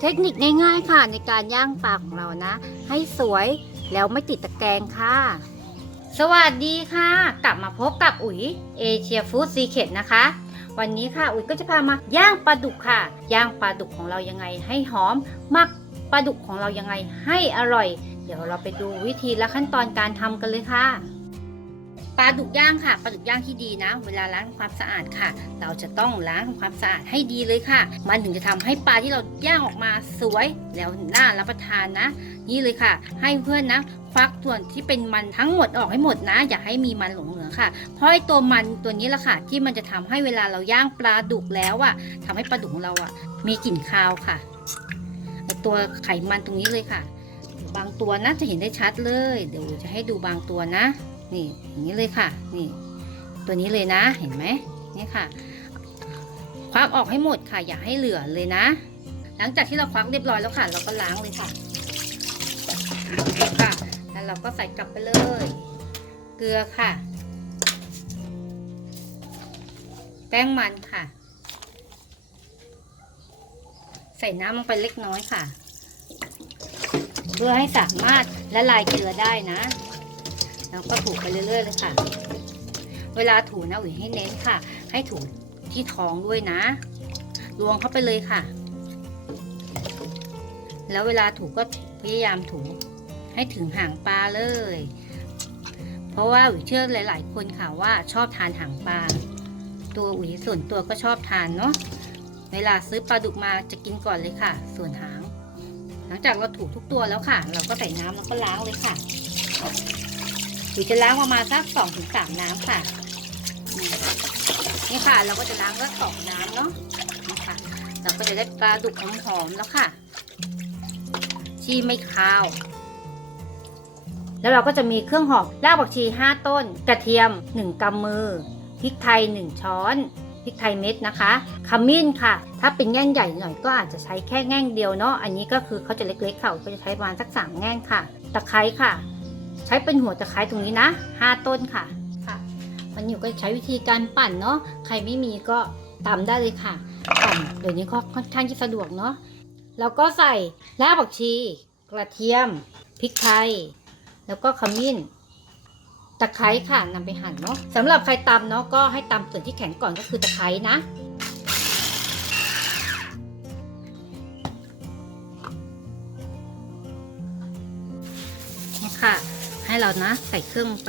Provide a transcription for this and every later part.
เทคนิคง่ายๆค่ะในการย่างปลาของเรานะ ให้สวยแล้วไม่ติดตะแกรงค่ะ สวัสดีค่ะ กลับมาพบกับอุ๋ยเอเชียฟู้ดซีเคทนะคะ วันนี้ค่ะอุ๋ยก็จะพามาย่างปลาดุกค่ะ ย่างปลาดุกของเรายังไงให้หอมหมักปลาดุกของเรายังไงให้อร่อย เดี๋ยวเราไปดูวิธีและขั้นตอนการทำกันเลยค่ะ ปลาดุกย่างค่ะปลาดุกย่างที่ดีนะ เวลาล้างทำความสะอาดค่ะ เราจะต้องล้างทำความสะอาดให้ดีเลยค่ะ มันถึงจะทำให้ปลาที่เราย่างออกมาสวยแล้วน่ารับประทานนะ นี่เลยค่ะ ให้เพื่อนนะควักส่วนที่เป็นมันทั้งหมดออกให้หมดนะ อย่าให้มีมันหลงเหลือค่ะ เพราะไอตัวมันตัวนี้แหละค่ะ ที่มันจะทำให้เวลาเราย่างปลาดุกแล้วอะทำให้ปลาดุกของเราอะมีกลิ่นคาวค่ะตัวไขมันตรงนี้เลยค่ะ บางตัวนะจะเห็นได้ชัดเลย เดี๋ยวจะให้ดูบางตัวนะ นี่อย่างนี้เลยค่ะ นี่ ตัวนี้เลยนะเห็นไหมนี่ค่ะ ควักออกให้หมดค่ะ อย่าให้เหลือเลยนะ หลังจากที่เราควักเรียบร้อยแล้วค่ะ เราก็ล้างเลยค่ะค่ะ แล้วเราก็ใส่กลับไปเลย เกลือค่ะ แป้งมันค่ะ ใส่น้ำลงไปเล็กน้อยค่ะ เพื่อให้สามารถละลายเกลือได้นะ แล้วก็ถูไปเรื่อยๆเลยค่ะ เวลาถูนะอุ๋ยให้เน้นค่ะ ให้ถูที่ท้องด้วยนะลวงเข้าไปเลยค่ะ แล้วเวลาถูก็พยายามถูให้ถึงหางปลาเลย เพราะว่าอุ๋ยเชื่อหลาย ๆ คนค่ะว่าชอบทานหางปลา ตัวอุ๋ยส่วนตัวก็ชอบทานเนาะ เวลาซื้อปลาดุกมาจะกินก่อนเลยค่ะ ส่วนหาง หลังจากเราถูทุกตัวแล้วค่ะ เราก็ใส่น้ำแล้วก็ล้างเลยค่ะ รือจะล้างประมาณสักสองถึงสามน้ำค่ะ นี่ค่ะเราก็จะล้างสักสองน้ำเนาะนี่ค่ะเราก็จะได้ปลาดุกหอมๆแล้วค่ะ ที่ไม่คาว แล้วเราก็จะมีเครื่องหอมรากผักชี 5 ต้น กระเทียม 1กำมือพริกไทย 1 ช้อนพริกไทยเม็ดนะคะขมิ้นค่ะ ถ้าเป็นแง่งใหญ่หน่อยก็อาจจะใช้แค่แง่งเดียวเนาะอันนี้ก็คือเขาจะเล็กๆค่ะก็จะใช้ประมาณสักสามแง่งค่ะ ตะไคร้ค่ะ ใช้เป็นหัวตะไคร้ตรงนี้นะ 5 ต้นค่ะค่ะ วันนี้ก็ใช้วิธีการปั่นเนาะใครไม่มีก็ตำได้เลยค่ะปั่นเดี๋ยวนี้ก็ค่อนข้างที่สะดวกเนาะแล้วก็ใส่รากผักชี กระเทียมพริกไทย แล้วก็ขมิ้นตะไคร้ค่ะนำไปหั่นเนาะสำหรับใครตำเนาะก็ให้ตำส่วนที่แข็งก่อนก็คือตะไคร้นะนี่ค่ะให้ เรานะ ใส่เครื่องลงไป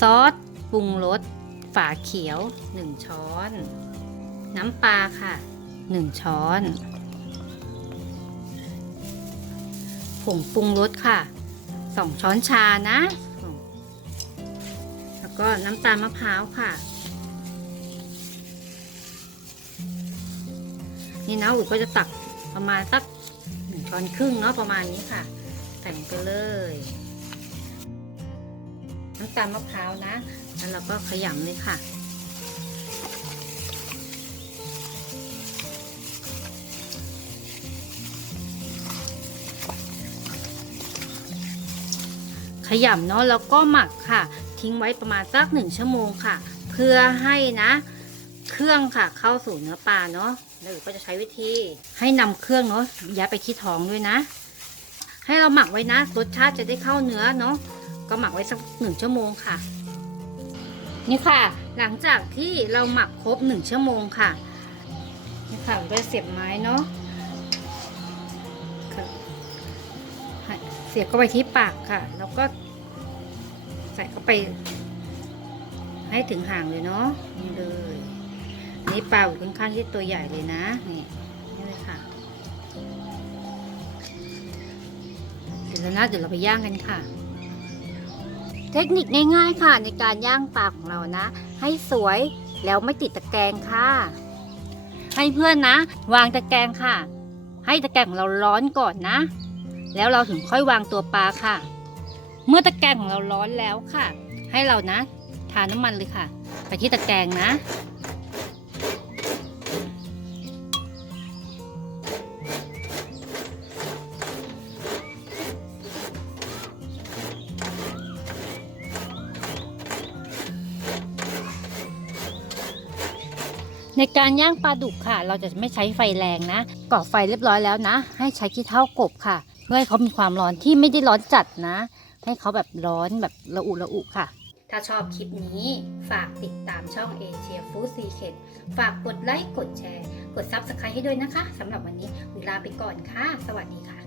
ซอสปรุงรสฝาเขียว 1 ช้อน น้ำปลาค่ะ 1 ช้อน ผงปรุงรสค่ะ 2 ช้อนชานะ แล้วก็น้ำตาลมะพร้าวค่ะ นี่นะอุ๋ยก็จะตักประมาณสักหนึ่งช้อนครึ่งเนาะประมาณนี้ค่ะใส่งไปเลยน้ำตาลมะพร้าวนะแล้วเราก็ขยำเลยค่ะขยำเนาะแล้วก็หมักค่ะ ทิ้งไว้ประมาณสักหนึ่งชั่วโมงค่ะ เพื่อให้นะ เครื่องค่ะเข้าสู่เนื้อปลาเนาะ แล้วก็จะใช้วิธีให้นำเครื่องเนาะยัดไปที่ท้องด้วยนะ ให้เราหมักไว้นะรสชาติจะได้เข้าเนื้อเนาะก็หมักไว้สักหนึ่งชั่วโมงค่ะ นี่ค่ะ หลังจากที่เราหมักครบหนึ่งชั่วโมงค่ะนี่ค่ะก็เสียบไม้เนาะเสียบเข้าไปที่ปากค่ะ แล้วก็ใส่เข้าไป ให้ถึงห่างเลยเนาะนี่เลย นนี่ปลาอยู่ค่อนข้างที่ตัวใหญ่เลยนะ นี่นี่เลยค่ะเสร็จแล้วนะเดี๋ยวเราไปย่างกันค่ะ เทคนิคง่ายๆค่ะในการย่างปลาของเรานะ ให้สวยแล้วไม่ติดตะแกรงค่ะ ให้เพื่อนนะ วางตะแกรงค่ะ ให้ตะแกรงของเราร้อนก่อนนะ แล้วเราถึงค่อยวางตัวปลาค่ะ เมื่อตะแกรงของเราร้อนแล้วค่ะ ให้เรานะทาน้ำมันเลยค่ะ ไปที่ตะแกรงนะ ในการย่างปลาดุกค่ะ เราจะไม่ใช้ไฟแรงนะก่อไฟเรียบร้อยแล้วนะ ให้ใช้ขี้เถ้ากบค่ะ เพื่อให้เขามีความร้อนที่ไม่ได้ร้อนจัดนะ ให้เขาแบบร้อนแบบระอุระอุค่ะ ถ้าชอบคลิปนี้ ฝากติดตามช่องเอเชียฟู้ดซีเคดฝากกดไลค์กดแชร์ กด Subscribe ให้ด้วยนะคะสำหรับวันนี้เวลาไปก่อนค่ะ สวัสดีค่ะ